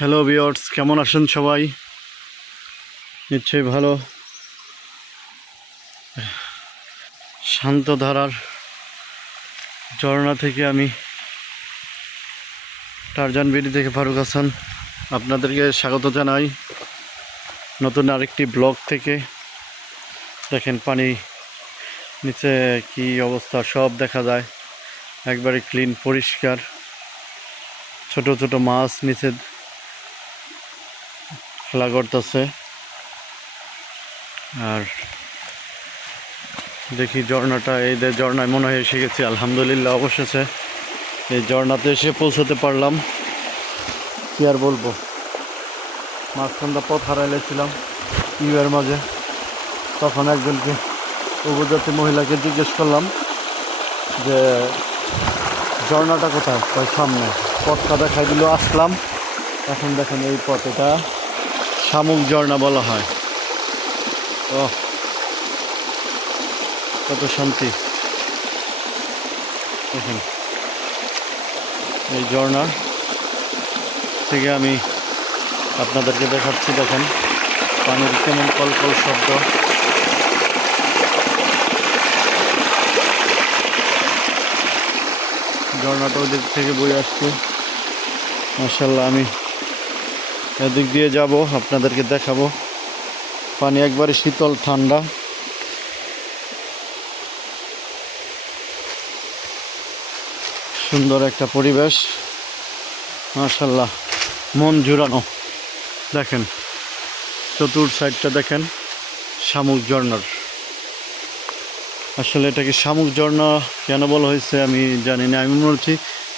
Hello viewers, কেমন আছেন সবাই? নিশ্চয়ই ভালো। শান্ত ধারার ঝর্ণা থেকে আমি টারজান বিডি থেকে ফারুক হাসান আপনাদেরকে স্বাগত জানাই নতুন আরেকটি ব্লগ থেকে। দেখেন পানি নিচে কি অবস্থা, সব দেখা যায়, একবারে ক্লিন পরিষ্কার। ছোট ছোট মাছ নিচে খেলা করতেছে। আর দেখি ঝর্ণাটা, এই যে ঝর্ণায় মনে হয় এসে গেছি, আলহামদুলিল্লাহ অবশেষে এই ঝর্ণাতে এসে পৌঁছতে পারলাম। কি আর বলবো, মাঝখানটা পথ হারাইলেছিলাম ইউয়ের মাঝে। তখন একজনকে, উপজাতি মহিলাকে জিজ্ঞেস করলাম যে ঝর্ণাটা কোথায়, তাই সামনে। পথটা দেখাই দিল, আসলাম। এখন দেখেন এই পথ, এটা শামুক ঝর্ণা বলা হয়। ও কত শান্তি! দেখেন এই ঝর্ণা থেকে আমি আপনাদেরকে দেখাচ্ছি। দেখেন পানির কেমন কলকল শব্দ। ঝর্ণাটা ওদিক থেকে বয়ে আসছে। মাশাআল্লাহ, আমি এদিক দিয়ে যাব, আপনাদেরকে দেখাবো। পানি একবারে শীতল ঠান্ডা। সুন্দর একটা পরিবেশ, মাশাআল্লাহ, মন জুড়ানো। দেখেন চতুর সাইডটা দেখেন শামুক ঝর্ণার। আসলে এটাকে শামুক ঝর্ণা কেন বলা হয়েছে আমি জানি না। আমি মনে হচ্ছি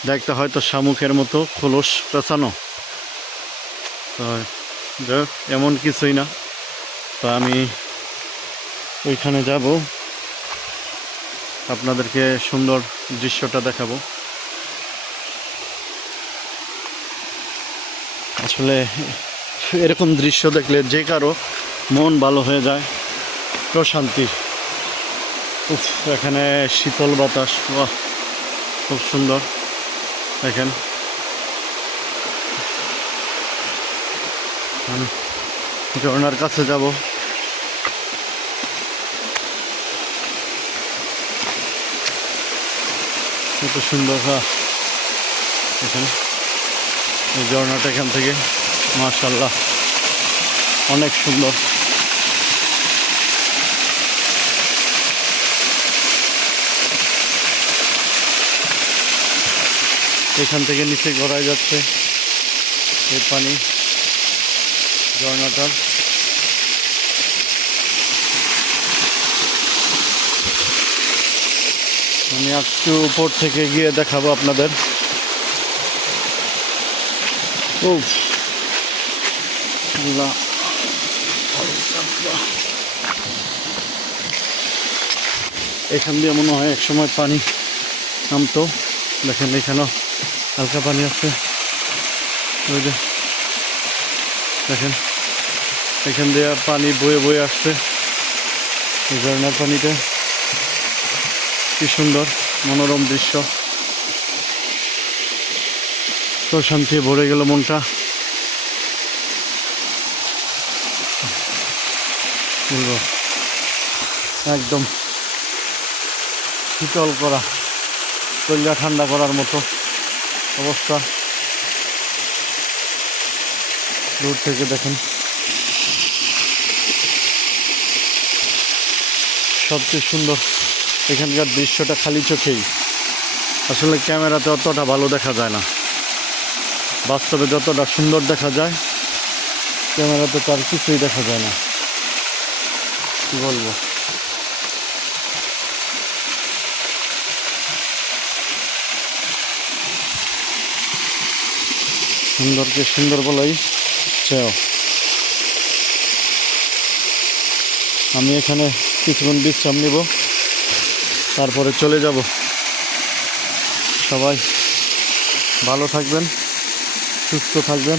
দেখতে হয়তো শামুকের মতো খোলস পেঁচানো, তো এমন কিছুই না। তো আমি ওইখানে যাব, আপনাদেরকে সুন্দর দৃশ্যটা দেখাবো। আসলে এরকম দৃশ্য দেখলে যে কারো মন ভালো হয়ে যায়, প্রশান্তি। উফ, এখানে শীতল বাতাস, বাহ, খুব সুন্দর। দেখেন আমি ঝর্ণার কাছে যাব। কত সুন্দর, হ্যাঁ। দেখেন এই ঝর্ণাটা এখান থেকে, মাশাআল্লাহ, অনেক সুন্দর। এখান থেকে নিচে গড়ায় যাচ্ছে এই পানি ঝর্ণাটার। আমি একটু উপর থেকে গিয়ে দেখাবো আপনাদের। উফ, আল্লাহ, এখান দিয়ে মনে হয় এক সময় পানি নামতো। দেখেন এখানেও হালকা পানি আছে। ওই যে দেখেন এখান দিয়ে পানি বয়ে বয়ে আসছে এই ঝর্ণার পানিতে। কি সুন্দর মনোরম দৃশ্য, প্রশান্তি ভরে গেল মনটা। বলবো একদম শীতল করা, কলিজা ঠান্ডা করার মতো অবস্থা। দূর থেকে দেখেন সবচেয়ে সুন্দর এখানকার দৃশ্যটা খালি চোখেই। আসলে ক্যামেরাতে অতটা ভালো দেখা যায় না, বাস্তবে যতটা সুন্দর দেখা যায় ক্যামেরাতে তার কিছুই দেখা যায় না। কি বলবো, সুন্দরকে সুন্দর বলাই চেয়েও। আমি এখানে কিছুক্ষণ বিশ্রাম নিব, তারপরে চলে যাব। সবাই ভালো থাকবেন, সুস্থ থাকবেন।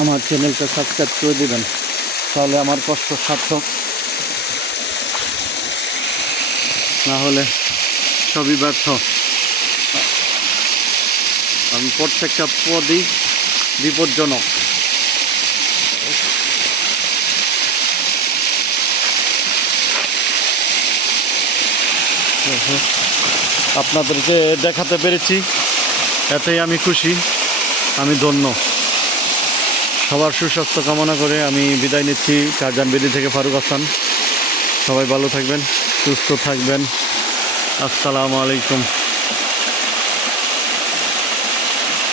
আমার চ্যানেলটা সাবস্ক্রাইব করে দিবেন, তাহলে আমার কষ্ট সার্থক। না হলে সবই ব্যর্থ। আমি প্রত্যেকটা পদই বিপজ্জনক। আপনাদেরকে দেখাতে পেরেছি, এতেই আমি খুশি, আমি ধন্য। সবার সুস্বাস্থ্য কামনা করে আমি বিদায় নিচ্ছি। কারজান বেদি থেকে ফারুক হাসান। সবাই ভালো থাকবেন, সুস্থ থাকবেন। আসসালামু আলাইকুম।